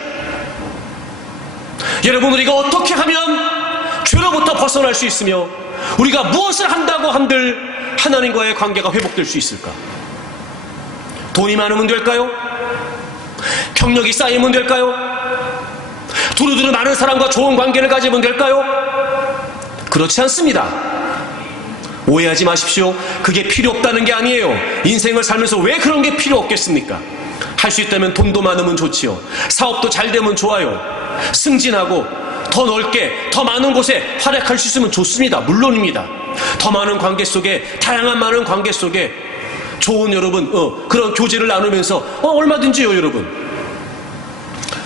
여러분 우리가 어떻게 하면 죄로부터 벗어날 수 있으며 우리가 무엇을 한다고 한들 하나님과의 관계가 회복될 수 있을까? 돈이 많으면 될까요? 경력이 쌓이면 될까요? 두루두루 많은 사람과 좋은 관계를 가지면 될까요? 그렇지 않습니다. 오해하지 마십시오. 그게 필요 없다는 게 아니에요. 인생을 살면서 왜 그런 게 필요 없겠습니까? 할 수 있다면 돈도 많으면 좋지요. 사업도 잘 되면 좋아요. 승진하고 더 넓게 더 많은 곳에 활약할 수 있으면 좋습니다. 물론입니다. 더 많은 관계 속에, 다양한 많은 관계 속에 좋은 여러분 그런 교제를 나누면서 얼마든지요 여러분.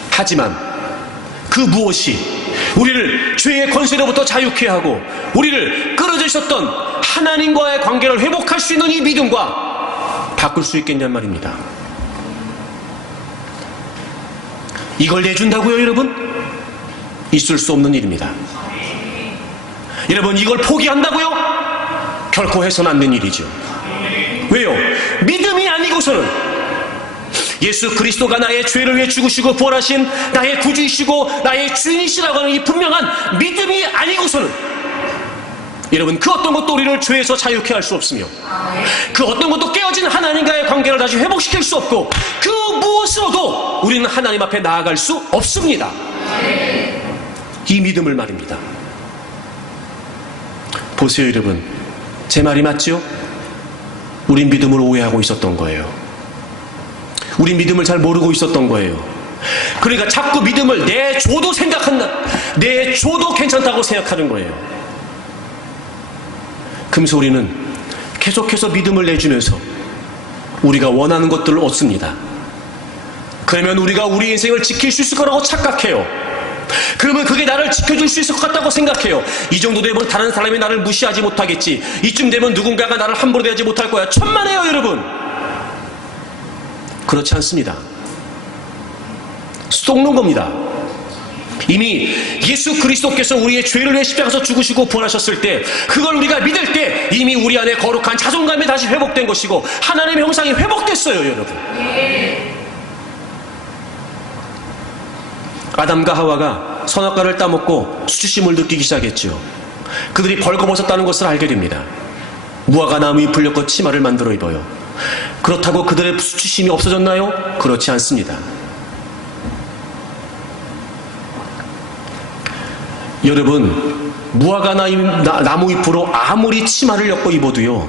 하지만 그 무엇이 우리를 죄의 권세로부터 자유케 하고 우리를 끌어져 있었던 하나님과의 관계를 회복할 수 있는 이 믿음과 바꿀 수 있겠냔 말입니다. 이걸 내준다고요, 여러분? 있을 수 없는 일입니다. 여러분, 이걸 포기한다고요? 결코 해서는 안 된 일이죠. 왜요? 믿음이 아니고서는 예수 그리스도가 나의 죄를 위해 죽으시고 부활하신 나의 구주이시고 나의 주인이시라고 하는 이 분명한 믿음이 아니고서는 여러분, 그 어떤 것도 우리를 죄에서 자유케 할 수 없으며 그 어떤 것도 깨어진 하나님과의 관계를 다시 회복시킬 수 없고 그 무엇으로도 우리는 하나님 앞에 나아갈 수 없습니다. 이 믿음을 말입니다. 보세요, 여러분. 제 말이 맞죠? 우린 믿음을 오해하고 있었던 거예요. 우린 믿음을 잘 모르고 있었던 거예요. 그러니까 자꾸 믿음을 내줘도 생각한다, 내줘도 괜찮다고 생각하는 거예요. 그러면서 우리는 계속해서 믿음을 내주면서 우리가 원하는 것들을 얻습니다. 그러면 우리가 우리 인생을 지킬 수 있을 거라고 착각해요. 그러면 그게 나를 지켜줄 수 있을 것 같다고 생각해요. 이 정도 되면 다른 사람이 나를 무시하지 못하겠지. 이쯤 되면 누군가가 나를 함부로 대하지 못할 거야. 천만에요, 여러분. 그렇지 않습니다. 속는 겁니다. 이미 예수 그리스도께서 우리의 죄를 위해 십자가에서 죽으시고 부활하셨을 때, 그걸 우리가 믿을 때 이미 우리 안에 거룩한 자존감이 다시 회복된 것이고 하나님의 형상이 회복됐어요, 여러분. 아담과 하와가 선악과를 따먹고 수치심을 느끼기 시작했죠. 그들이 벌거벗었다는 것을 알게 됩니다. 무화과 나무 잎을 엮어 치마를 만들어 입어요. 그렇다고 그들의 수치심이 없어졌나요? 그렇지 않습니다. 여러분, 무화과 나무 잎으로 아무리 치마를 엮어 입어도요,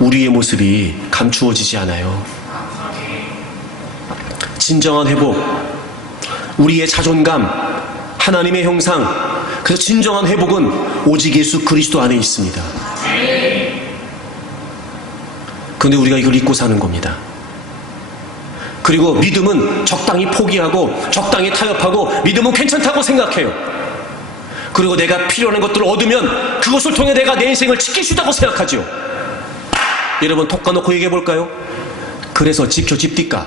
우리의 모습이 감추어지지 않아요. 진정한 회복, 우리의 자존감, 하나님의 형상, 그래서 진정한 회복은 오직 예수 그리스도 안에 있습니다. 그런데 우리가 이걸 잊고 사는 겁니다. 그리고 믿음은 적당히 포기하고 적당히 타협하고 믿음은 괜찮다고 생각해요. 그리고 내가 필요한 것들을 얻으면 그것을 통해 내가 내 인생을 지킬 수 있다고 생각하죠. 여러분, 톡 까놓고 얘기해 볼까요? 그래서 지켜집니까?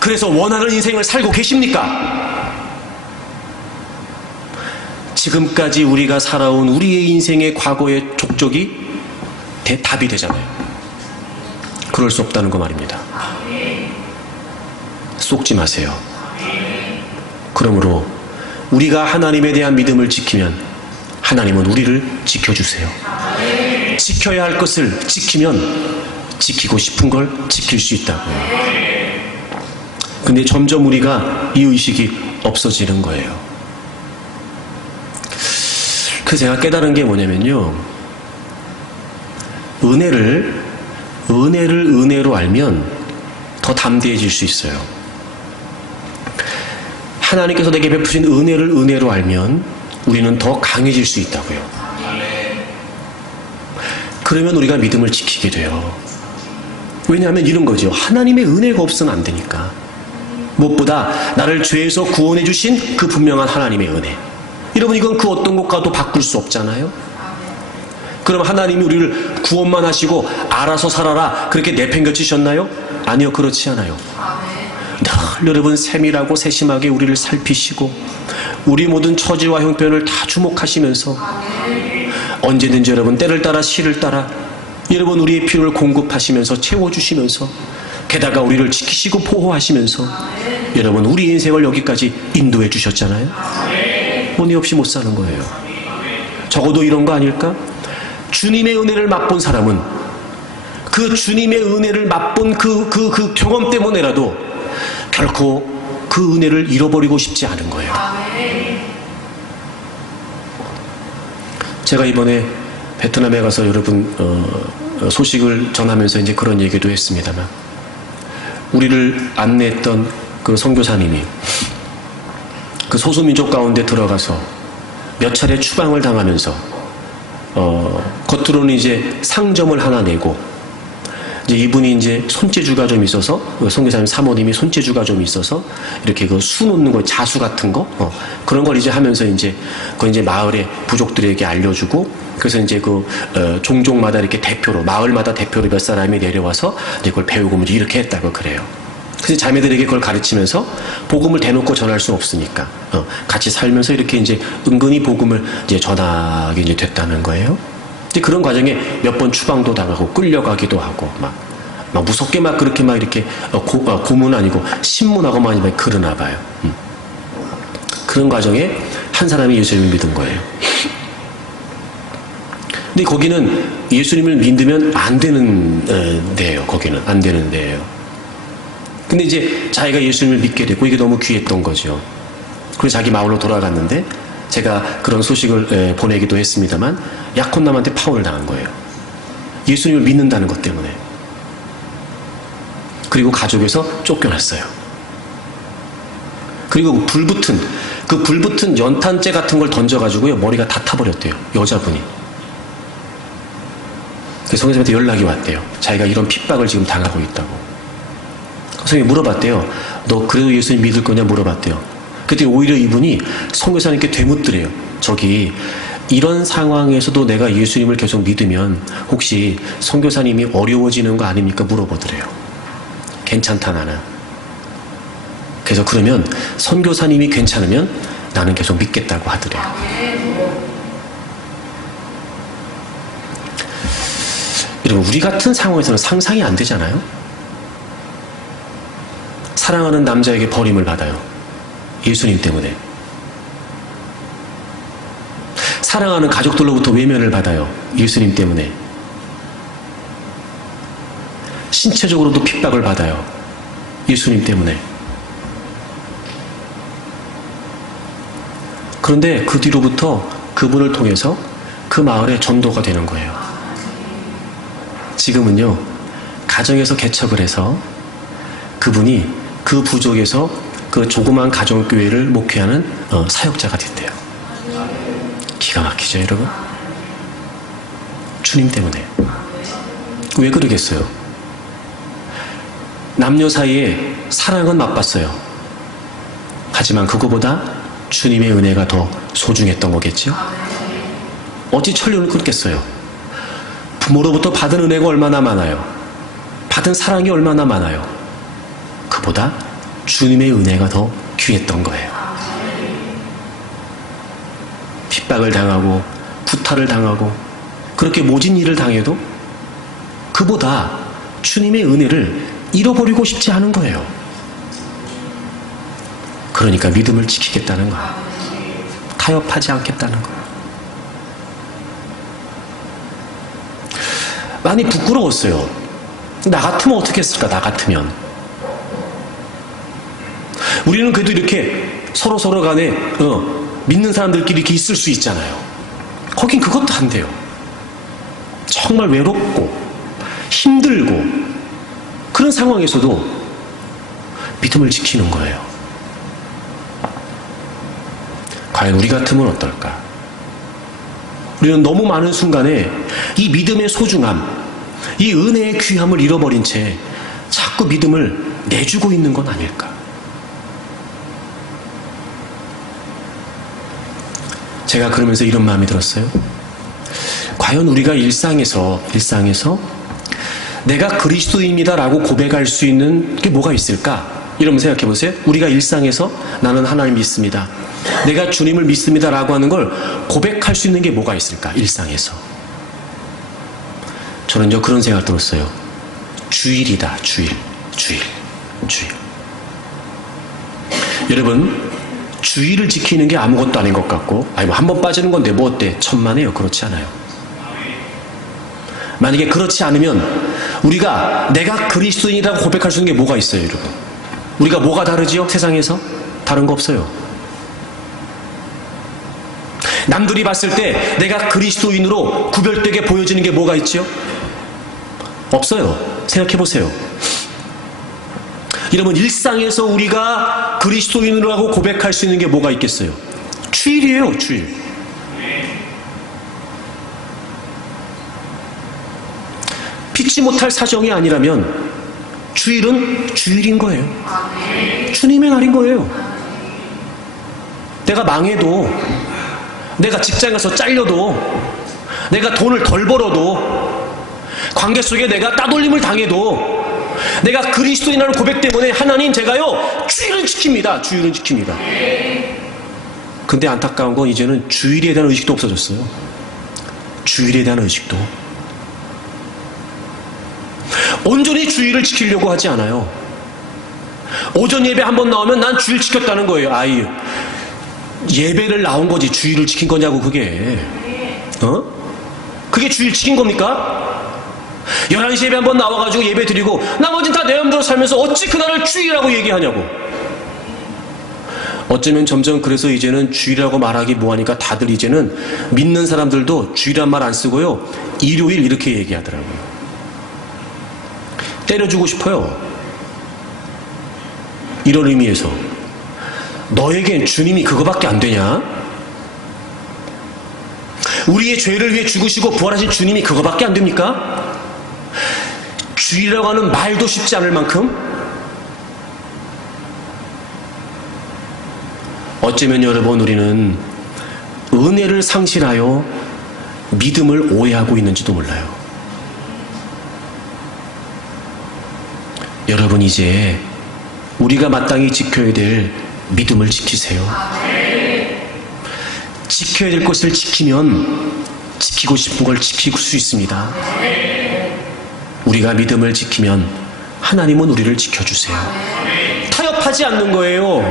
그래서 원하는 인생을 살고 계십니까? 지금까지 우리가 살아온 우리의 인생의 과거의 족적이 답이 되잖아요. 그럴 수 없다는 거 말입니다. 속지 마세요. 그러므로 우리가 하나님에 대한 믿음을 지키면 하나님은 우리를 지켜주세요. 지켜야 할 것을 지키면 지키고 싶은 걸 지킬 수 있다고요. 근데 점점 우리가 이 의식이 없어지는 거예요. 그래서 제가 깨달은 게 뭐냐면요, 은혜로 알면 더 담대해질 수 있어요. 하나님께서 내게 베푸신 은혜를 은혜로 알면 우리는 더 강해질 수 있다고요. 그러면 우리가 믿음을 지키게 돼요. 왜냐하면 이런 거죠. 하나님의 은혜가 없으면 안 되니까. 무엇보다 나를 죄에서 구원해 주신 그 분명한 하나님의 은혜. 여러분, 이건 그 어떤 것과도 바꿀 수 없잖아요. 그럼 하나님이 우리를 구원만 하시고 알아서 살아라 그렇게 내팽겨치셨나요? 아니요, 그렇지 않아요. 늘 여러분 세밀하고 세심하게 우리를 살피시고 우리 모든 처지와 형편을 다 주목하시면서 언제든지 여러분 때를 따라 시를 따라 여러분 우리의 필요를 공급하시면서 채워주시면서 게다가 우리를 지키시고 보호하시면서 여러분 우리 인생을 여기까지 인도해 주셨잖아요. 은혜 없이 못 사는 거예요. 적어도 이런 거 아닐까? 주님의 은혜를 맛본 사람은 그 주님의 은혜를 맛본 그 경험 때문에라도 결코 그 은혜를 잃어버리고 싶지 않은 거예요. 제가 이번에 베트남에 가서 여러분 소식을 전하면서 이제 그런 얘기도 했습니다만, 우리를 안내했던 그 선교사님이 그 소수민족 가운데 들어가서 몇 차례 추방을 당하면서 겉으로는 이제 상점을 하나 내고 이제 이분이 이제 손재주가 좀 있어서, 선교사님 사모님이 손재주가 좀 있어서, 이렇게 그 수 놓는 거, 자수 같은 거, 그런 걸 이제 하면서 이제, 그 이제 마을의 부족들에게 알려주고, 그래서 이제 종족마다 이렇게 대표로, 마을마다 대표로 몇 사람이 내려와서 이제 그걸 배우고 뭐 이렇게 했다고 그래요. 그래서 자매들에게 그걸 가르치면서 복음을 대놓고 전할 수 없으니까, 같이 살면서 이렇게 이제 은근히 복음을 이제 전하게 이제 됐다는 거예요. 이제 그런 과정에 몇 번 추방도 당하고 끌려가기도 하고 막 무섭게 막 그렇게 막 이렇게 고문 아니고 신문하고 많이 그러나 봐요. 그런 과정에 한 사람이 예수님을 믿은 거예요. 근데 거기는 예수님을 믿으면 안 되는 데예요. 거기는 안 되는 데예요. 근데 이제 자기가 예수님을 믿게 됐고 이게 너무 귀했던 거죠. 그래서 자기 마을로 돌아갔는데 제가 그런 소식을 보내기도 했습니다만 약혼남한테 파혼을 당한 거예요. 예수님을 믿는다는 것 때문에. 그리고 가족에서 쫓겨났어요. 그리고 불붙은 연탄재 같은 걸 던져가지고요 머리가 다 타버렸대요. 여자분이. 그래서 성교사님한테 연락이 왔대요. 자기가 이런 핍박을 지금 당하고 있다고. 성교사님이 물어봤대요. 너 그래도 예수님 믿을 거냐 물어봤대요. 그때 오히려 이분이 선교사님께 되묻더래요. 저기 이런 상황에서도 내가 예수님을 계속 믿으면 혹시 선교사님이 어려워지는 거 아닙니까? 물어보더래요. 괜찮다 나는. 그래서 그러면 선교사님이 괜찮으면 나는 계속 믿겠다고 하더래요. 여러분 우리 같은 상황에서는 상상이 안 되잖아요. 사랑하는 남자에게 버림을 받아요. 예수님 때문에. 사랑하는 가족들로부터 외면을 받아요. 예수님 때문에. 신체적으로도 핍박을 받아요. 예수님 때문에. 그런데 그 뒤로부터 그분을 통해서 그 마을에 전도가 되는 거예요. 지금은요 가정에서 개척을 해서 그분이 그 부족에서 그 조그만 가정교회를 목회하는 사역자가 됐대요. 기가 막히죠 여러분? 주님 때문에. 왜 그러겠어요? 남녀 사이에 사랑은 맛봤어요. 하지만 그거보다 주님의 은혜가 더 소중했던 거겠죠? 어찌 천륜을 끊겠어요? 부모로부터 받은 은혜가 얼마나 많아요? 받은 사랑이 얼마나 많아요? 그보다 주님의 은혜가 더 귀했던 거예요. 핍박을 당하고 구타를 당하고 그렇게 모진 일을 당해도 그보다 주님의 은혜를 잃어버리고 싶지 않은 거예요. 그러니까 믿음을 지키겠다는 거예요. 타협하지 않겠다는 거예요. 많이 부끄러웠어요. 나 같으면 어떻게 했을까? 나 같으면. 우리는 그래도 이렇게 서로 간에 믿는 사람들끼리 이렇게 있을 수 있잖아요. 거긴 그것도 안 돼요. 정말 외롭고 힘들고 그런 상황에서도 믿음을 지키는 거예요. 과연 우리 같으면 어떨까? 우리는 너무 많은 순간에 이 믿음의 소중함, 이 은혜의 귀함을 잃어버린 채 자꾸 믿음을 내주고 있는 건 아닐까? 제가 그러면서 이런 마음이 들었어요. 과연 우리가 일상에서 내가 그리스도인이다라고 고백할 수 있는 게 뭐가 있을까? 여러분 생각해 보세요. 우리가 일상에서 나는 하나님 믿습니다. 내가 주님을 믿습니다라고 하는 걸 고백할 수 있는 게 뭐가 있을까? 일상에서. 저는 그런 생각 들었어요. 주일이다. 주일. 여러분 주의를 지키는 게 아무것도 아닌 것 같고 한 번 빠지는 건데 뭐 어때? 천만에요. 그렇지 않아요. 만약에 그렇지 않으면 우리가 내가 그리스도인이라고 고백할 수 있는 게 뭐가 있어요 여러분? 우리가 뭐가 다르지요? 세상에서? 다른 거 없어요. 남들이 봤을 때 내가 그리스도인으로 구별되게 보여지는 게 뭐가 있지요? 없어요. 생각해 보세요. 여러분 일상에서 우리가 그리스도인이라고 고백할 수 있는 게 뭐가 있겠어요? 주일이에요. 주일. 지키지 못할 사정이 아니라면 주일은 주일인 거예요. 주님의 날인 거예요. 내가 망해도, 내가 직장에서 잘려도, 내가 돈을 덜 벌어도, 관계 속에 내가 따돌림을 당해도, 내가 그리스도인이라는 고백 때문에 하나님 제가요 주일은 지킵니다. 주일은 지킵니다. 근데 안타까운 건 이제는 주일에 대한 의식도 없어졌어요. 주일에 대한 의식도. 온전히 주일을 지키려고 하지 않아요. 오전 예배 한번 나오면 난 주일 지켰다는 거예요. 아이, 예배를 나온 거지 주일을 지킨 거냐고. 그게 그게 주일 지킨 겁니까? 11시 예배 한번 나와가지고 예배 드리고 나머지는 다 내 맘대로 살면서 어찌 그날을 주일이라고 얘기하냐고. 어쩌면 점점 그래서 이제는 주일이라고 말하기 뭐하니까 다들 이제는 믿는 사람들도 주일이란 말 안 쓰고요 일요일 이렇게 얘기하더라고요. 때려주고 싶어요. 이런 의미에서 너에겐 주님이 그거밖에 안 되냐? 우리의 죄를 위해 죽으시고 부활하신 주님이 그거밖에 안 됩니까? 주일이라고 하는 말도 쉽지 않을 만큼 어쩌면 여러분 우리는 은혜를 상실하여 믿음을 오해하고 있는지도 몰라요. 여러분 이제 우리가 마땅히 지켜야 될 믿음을 지키세요. 지켜야 될 것을 지키면 지키고 싶은 걸 지킬 수 있습니다. 우리가 믿음을 지키면 하나님은 우리를 지켜주세요. 타협하지 않는 거예요.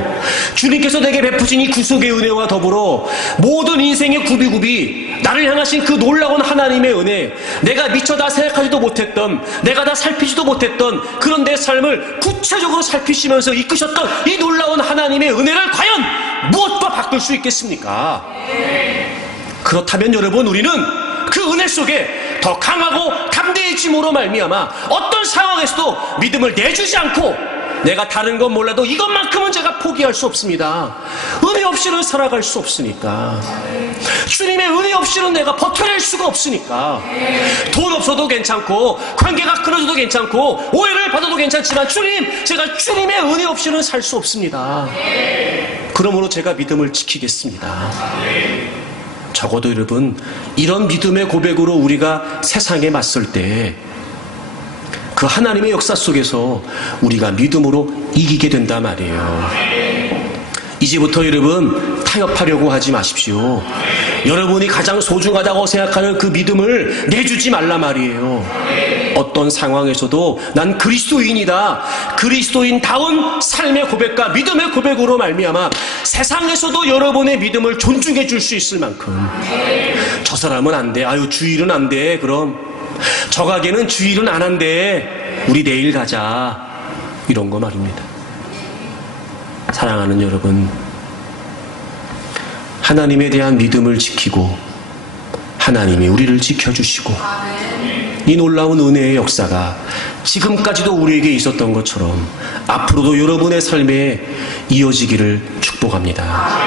주님께서 내게 베푸신 이 구속의 은혜와 더불어 모든 인생의 구비구비 나를 향하신 그 놀라운 하나님의 은혜, 내가 미처 다 생각하지도 못했던, 내가 다 살피지도 못했던 그런 내 삶을 구체적으로 살피시면서 이끄셨던 이 놀라운 하나님의 은혜를 과연 무엇과 바꿀 수 있겠습니까? 그렇다면 여러분 우리는 그 은혜 속에 더 강하고 담대해짐으로 말미암아 어떤 상황에서도 믿음을 내주지 않고 내가 다른 건 몰라도 이것만큼은 제가 포기할 수 없습니다. 은혜 없이는 살아갈 수 없으니까. 주님의 은혜 없이는 내가 버텨낼 수가 없으니까. 돈 없어도 괜찮고 관계가 끊어져도 괜찮고 오해를 받아도 괜찮지만 주님, 제가 주님의 은혜 없이는 살 수 없습니다. 그러므로 제가 믿음을 지키겠습니다. 적어도 여러분 이런 믿음의 고백으로 우리가 세상에 맞설 때 그 하나님의 역사 속에서 우리가 믿음으로 이기게 된단 말이에요. 이제부터 여러분 타협하려고 하지 마십시오. 여러분이 가장 소중하다고 생각하는 그 믿음을 내주지 말라 말이에요. 어떤 상황에서도 난 그리스도인이다. 그리스도인다운 삶의 고백과 믿음의 고백으로 말미암아 세상에서도 여러분의 믿음을 존중해 줄 수 있을 만큼 저 사람은 안 돼. 아유 주일은 안 돼. 그럼 저 가게는 주일은 안 한대. 우리 내일 가자. 이런 거 말입니다. 사랑하는 여러분, 하나님에 대한 믿음을 지키고 하나님이 우리를 지켜주시고 이 놀라운 은혜의 역사가 지금까지도 우리에게 있었던 것처럼 앞으로도 여러분의 삶에 이어지기를 축복합니다.